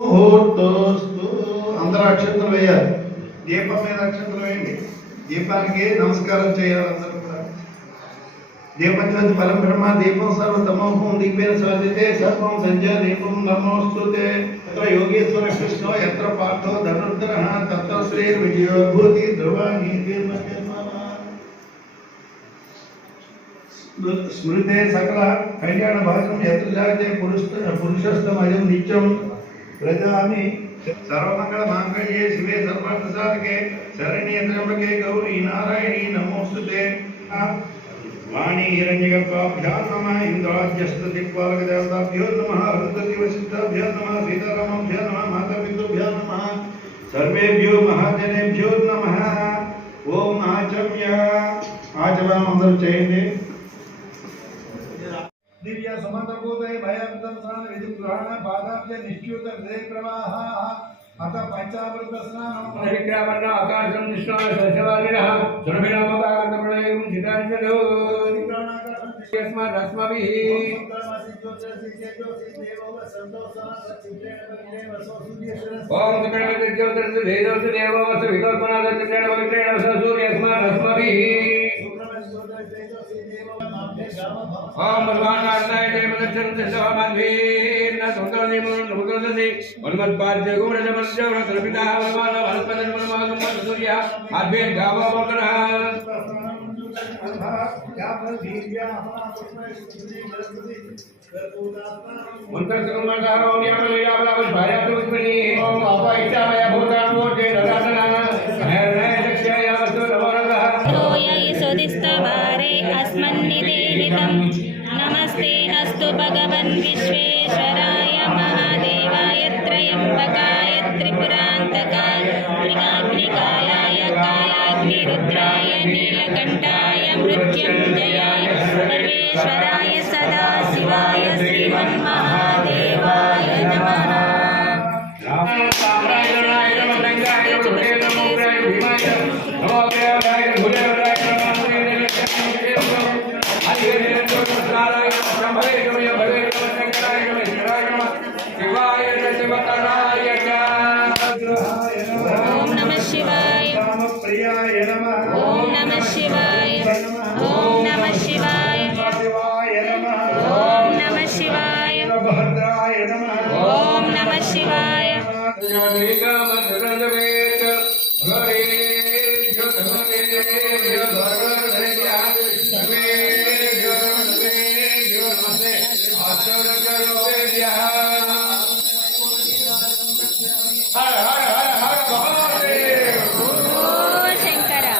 ముహూర్తోస్తు అందరూ అక్షంతలు వేయాలి. దీపం మీద అక్షంతలు వేయండి. దీపానికి నమస్కారం చేయాలి అందరూ కూడా. దీపం జ్యోతి ఫలం బ్రహ్మ దీపం సర్వతమోహం దీపేన సాధితే సర్వం సంధ్యా దీపం నమోస్తుతే. ఎత్ర యోగేశ్వర కృష్ణో ఎత్ర పార్థో ధనుర్ధరః తత్ర శ్రీర్విజయో భూతి ధ్రువాణి స్మృతే సకల కళ్యాణ భాగం ఎత్ర జాతే పురుషస్తమయం నిత్యం ప్రజామి సర్వమంగళ మాంగళ్యే శివే సర్వార్థ సాధకే శరణ్యే త్ర్యంబకే గౌరీ నారాయణీ నమోస్తుతే. వాణి హిరణ్యగర్భాభ్యాం నమః ఇంద్రాజ్యస్తదిక్పాలక దేవతాభ్యో నమః రుద్రదివసిద్ధాభ్యో నమః సీతారామాభ్యో నమః మాతాపితృభ్యో నమః సర్వేభ్యో మహాజనేభ్యో నమః. ఓం ఆచమ్య ఆచమనం అందరూ చేయండి. दिव्य समंतभूते भयंतं स्नान विधि ग्रहण पादाब्ज निश्च्युत हृदय प्रवाह अथ पंचामृत स्नानं विक्रामण आकाशं निष्णाय सशवादिनः सुरभिनामकारणप्रलयं चिदाञ्जलो यस्मात् अस्माभिः ओम सुकर्मज्योतिर्स वेदोस देवोस विकल्पनादस प्रणवत्रेण सूर्यस्मात् अस्माभिः ओम भगवान नारायण जय मनचन सवामद्वीर न सुंदरनि मन नुगुरदसि मनमत्पाद्य गुणजमस्य कल्पिता भगवान वनस्पतिं मनमागम सूर्य अद्वैत गावो वकरः मंत्र सुमंगलो यामलीला बलावश भायातुस्मनि ओम अपाइष्टामय भूतानो जय ददातना हरे लक्ष्याय वस्तु नवरदः रोयै सुदिस्तवारे अस्मन्निदेहितं नमस्ते अस्तु भगवन् विश्वेश्वराय महादेवाय त्र्यम्बकाय त्रिपुरान्तकाय त्रिकाग्निकालाय कालाग्निरुद्राय नीलकण्ठाय मृत्युञ्जयाय सर्वेश्वराय सदाशिवाय श्रीमन्महादेवाय नमः. ओम नमः शिवाय ओम नमः शिवाय ओम नमः शिवाय ओम नमः शिवाय ओम नमः शिवाय शंकरा